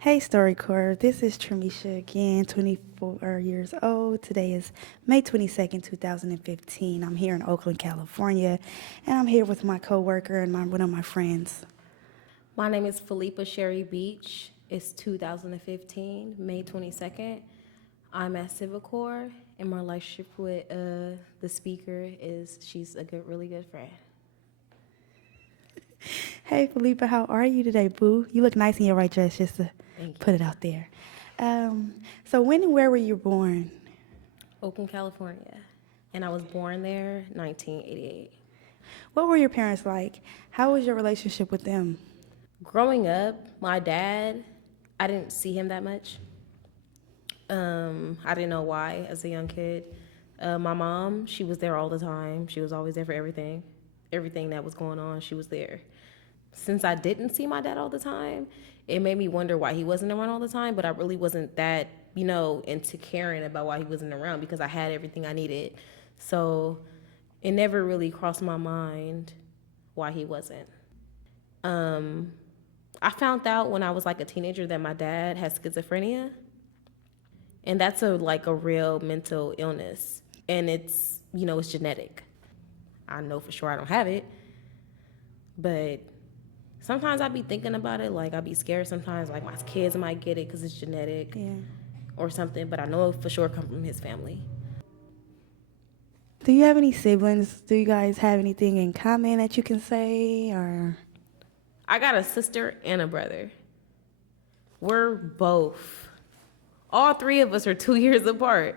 Hey, StoryCorps. This is Tramisha again, 24 years old. Today is May 22nd, 2015. I'm here in Oakland, California, and I'm here with my coworker and one of my friends. My name is Felipa Sherry Beach. It's 2015, May 22nd. I'm at Civicorps, and my relationship with the speaker is she's a really good friend. Hey, Felipa, how are you today, boo? You look nice in your white dress, just to Thank put you. it out there. So when and where were you born? Oakland, California, and I was born there 1988. What were your parents like? How was your relationship with them? Growing up, my dad, I didn't see him that much. I didn't know why as a young kid. My mom, she was there all the time. She was always there for everything. Everything that was going on, she was there. Since I didn't see my dad all the time, it made me wonder why he wasn't around all the time, but I really wasn't that, into caring about why he wasn't around because I had everything I needed. So it never really crossed my mind why he wasn't. I found out when I was like a teenager that my dad has schizophrenia, and that's a real mental illness, and it's genetic. I know for sure I don't have it, but sometimes I be thinking about it, like I be scared sometimes, like my kids might get it because it's genetic Yeah. or something, but I know for sure it come from his family. Do you have any siblings? Do you guys have anything in common that you can say, or? I got a sister and a brother. We're both, all three of us are 2 years apart.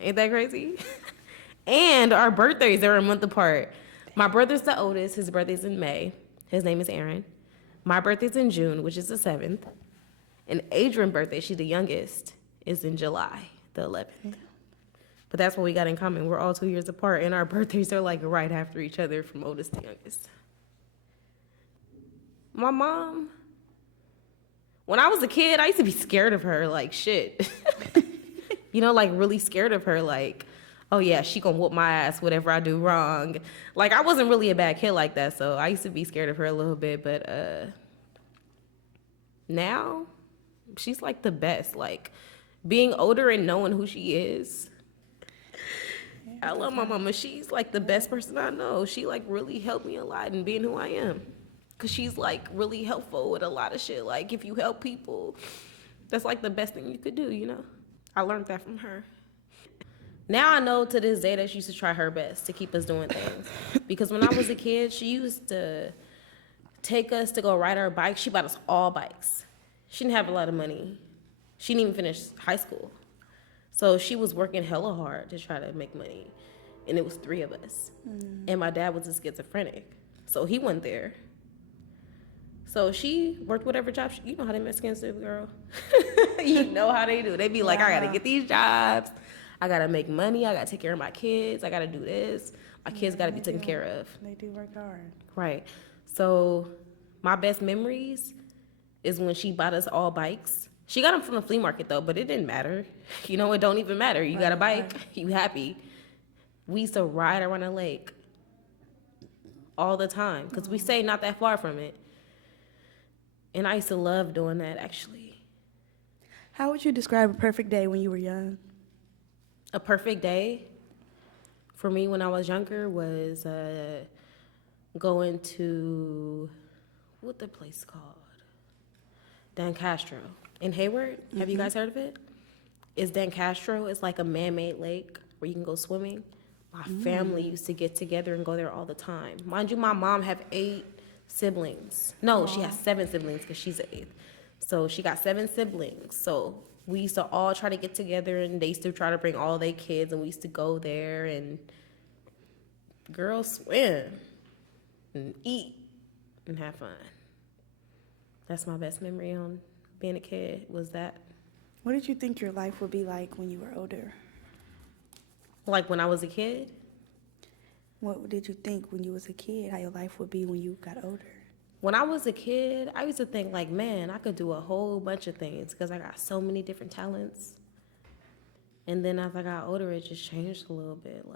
Ain't that crazy? And our birthdays are a month apart. My brother's the oldest. His birthday's in May. His name is Aaron. My birthday's in June, which is the 7th. And Adrian's birthday, she's the youngest, is in July, the 11th. But that's what we got in common. We're all 2 years apart, and our birthdays are like right after each other from oldest to youngest. My mom, when I was a kid, I used to be scared of her like shit. Like really scared of her, like, oh yeah, she gonna whoop my ass whatever I do wrong. Like I wasn't really a bad kid like that, so I used to be scared of her a little bit, but now she's like the best. Like being older and knowing who she is. I love my mama. She's like the best person I know. She like really helped me a lot in being who I am. Cause she's like really helpful with a lot of shit. Like if you help people, that's like the best thing you could do. I learned that from her. Now I know to this day that she used to try her best to keep us doing things. Because when I was a kid, she used to take us to go ride our bikes. She bought us all bikes. She didn't have a lot of money. She didn't even finish high school. So she was working hella hard to try to make money. And it was three of us. And my dad was a schizophrenic. So he went there. So she worked whatever job. You know how they Mexicans do, girl. You know how they do. They be like, I got to get these jobs. I got to make money. I got to take care of my kids. I got to do this. My kids got to be taken care of. They do work hard. Right. So my best memories is when she bought us all bikes. She got them from the flea market, though, but it didn't matter. It don't even matter. You got a bike, you happy. We used to ride around the lake all the time because we stayed not that far from it. And I used to love doing that, actually. How would you describe a perfect day when you were young? A perfect day for me when I was younger was going to, what the place called? Dan Castro in Hayward. Have you guys heard of it? It's Dan Castro. It's like a man-made lake where you can go swimming. My family used to get together and go there all the time. Mind you, my mom have 8 siblings. No, she has 7 siblings because she's the 8th. So she got 7 siblings. So we used to all try to get together, and they used to try to bring all their kids, and we used to go there and girls swim and eat and have fun. That's my best memory on being a kid, was that. What did you think your life would be like when you were older? Like when I was a kid? What did you think when you was a kid, how your life would be when you got older? When I was a kid, I used to think like, man, I could do a whole bunch of things because I got so many different talents. And then as I got older, it just changed a little bit.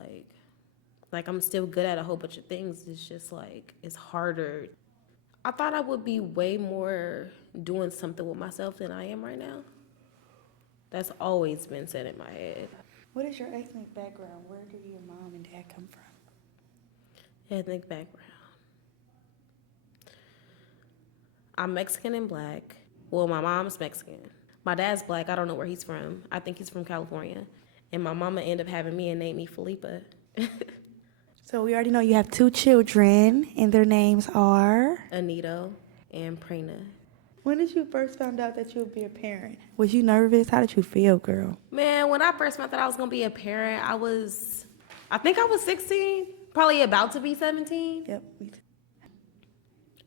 Like I'm still good at a whole bunch of things. It's just like, it's harder. I thought I would be way more doing something with myself than I am right now. That's always been said in my head. What is your ethnic background? Where do your mom and dad come from? Ethnic background. I'm Mexican and black. Well, my mom's Mexican. My dad's black. I don't know where he's from. I think he's from California. And my mama ended up having me and named me Felipa. So we already know you have 2 children, and their names are? Anito and Prina. When did you first find out that you would be a parent? Was you nervous? How did you feel, girl? Man, when I first found out I was going to be a parent, I think I was 16, probably about to be 17. Yep, me too.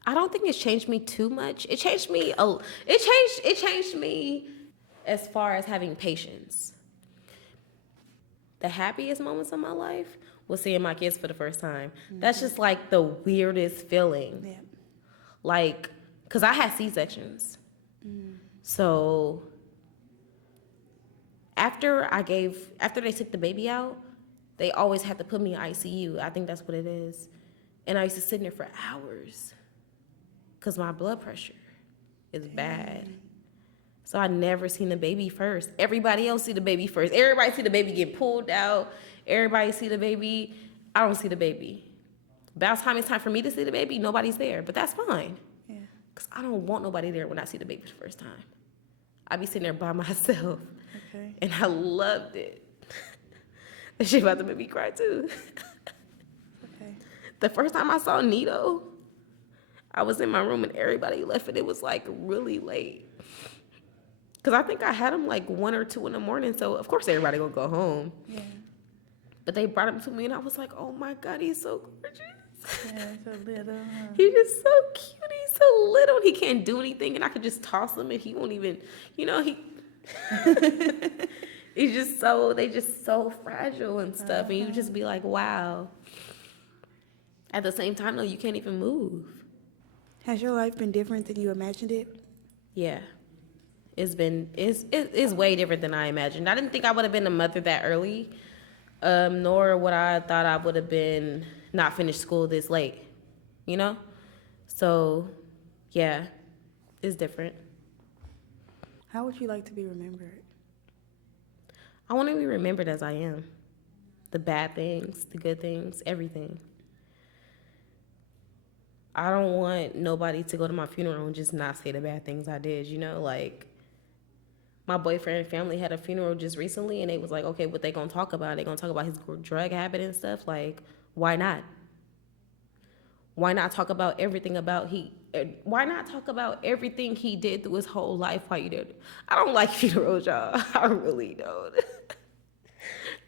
I don't think it's changed me too much. It changed me as far as having patience. The happiest moments of my life was seeing my kids for the first time. Mm-hmm. That's just like the weirdest feeling. Yeah. Like, cause I had C-sections. So after they took the baby out, they always had to put me in ICU. I think that's what it is. And I used to sit in there for hours because my blood pressure is bad. So I never seen the baby first. Everybody else see the baby first. Everybody see the baby get pulled out. Everybody see the baby. I don't see the baby. By the time it's time for me to see the baby, nobody's there. But that's fine. Yeah. Because I don't want nobody there when I see the baby for the first time. I be sitting there by myself. Okay. And I loved it. That shit about to make me cry too. Okay. The first time I saw Nito, I was in my room and everybody left and it was like really late. Because I think I had him like 1 or 2 in the morning. So of course everybody gonna go home. Yeah. But they brought him to me and I was like, oh my God, he's so gorgeous. Yeah, so little. Huh? He's just so cute. He's so little. He can't do anything and I could just toss him and he won't even, he's just so fragile and stuff. And you just be like, wow. At the same time though, you can't even move. Has your life been different than you imagined it? Yeah. It's way different than I imagined. I didn't think I would have been a mother that early, nor would I thought I would have been not finished school this late, So, yeah, it's different. How would you like to be remembered? I want to be remembered as I am. The bad things, the good things, everything. I don't want nobody to go to my funeral and just not say the bad things I did, like my boyfriend and family had a funeral just recently and they was like, okay, what they gonna talk about? They gonna talk about his drug habit and stuff? Like, why not? Why not talk about everything why not talk about everything he did through his whole life while you did? I don't like funerals, y'all. I really don't.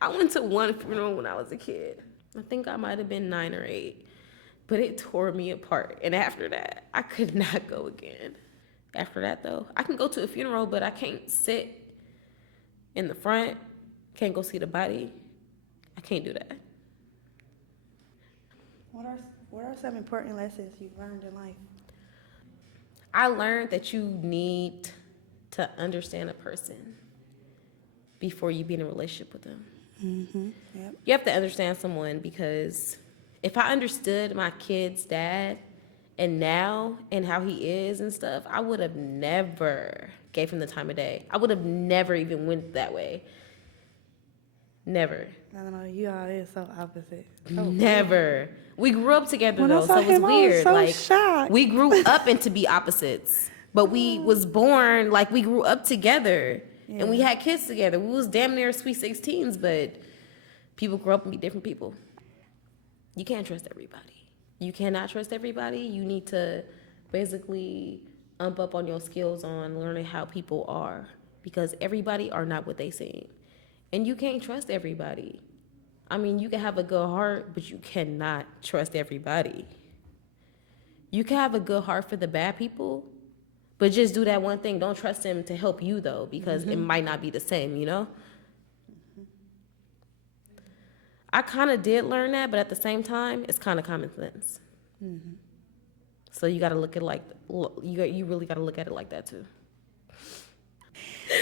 I went to one funeral when I was a kid. I think I might have been 9 or 8. But it tore me apart. And after that, I could not go again. After that, though, I can go to a funeral, but I can't sit in the front. Can't go see the body. I can't do that. What are some important lessons you've learned in life? I learned that you need to understand a person before you be in a relationship with them. Mm-hmm. Yep. You have to understand someone because if I understood my kid's dad and now and how he is and stuff, I would have never gave him the time of day. I would have never even went that way. Never. I don't know. You all is so opposite. Never. We grew up together though, so it was weird. I was so shocked. We grew up into be opposites, but we was born like we grew up together and we had kids together. We was damn near sweet 16s, but people grow up and be different people. You can't trust everybody. You cannot trust everybody. You need to basically ump up on your skills on learning how people are because everybody are not what they seem. And you can't trust everybody. I mean, you can have a good heart, but you cannot trust everybody. You can have a good heart for the bad people, but just do that one thing. Don't trust them to help you, though, because it might not be the same, I kind of did learn that, but at the same time, it's kind of common sense. Mm-hmm. So you got to look at you really got to look at it like that too.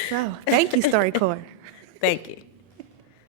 So, thank you, StoryCorps. Thank you.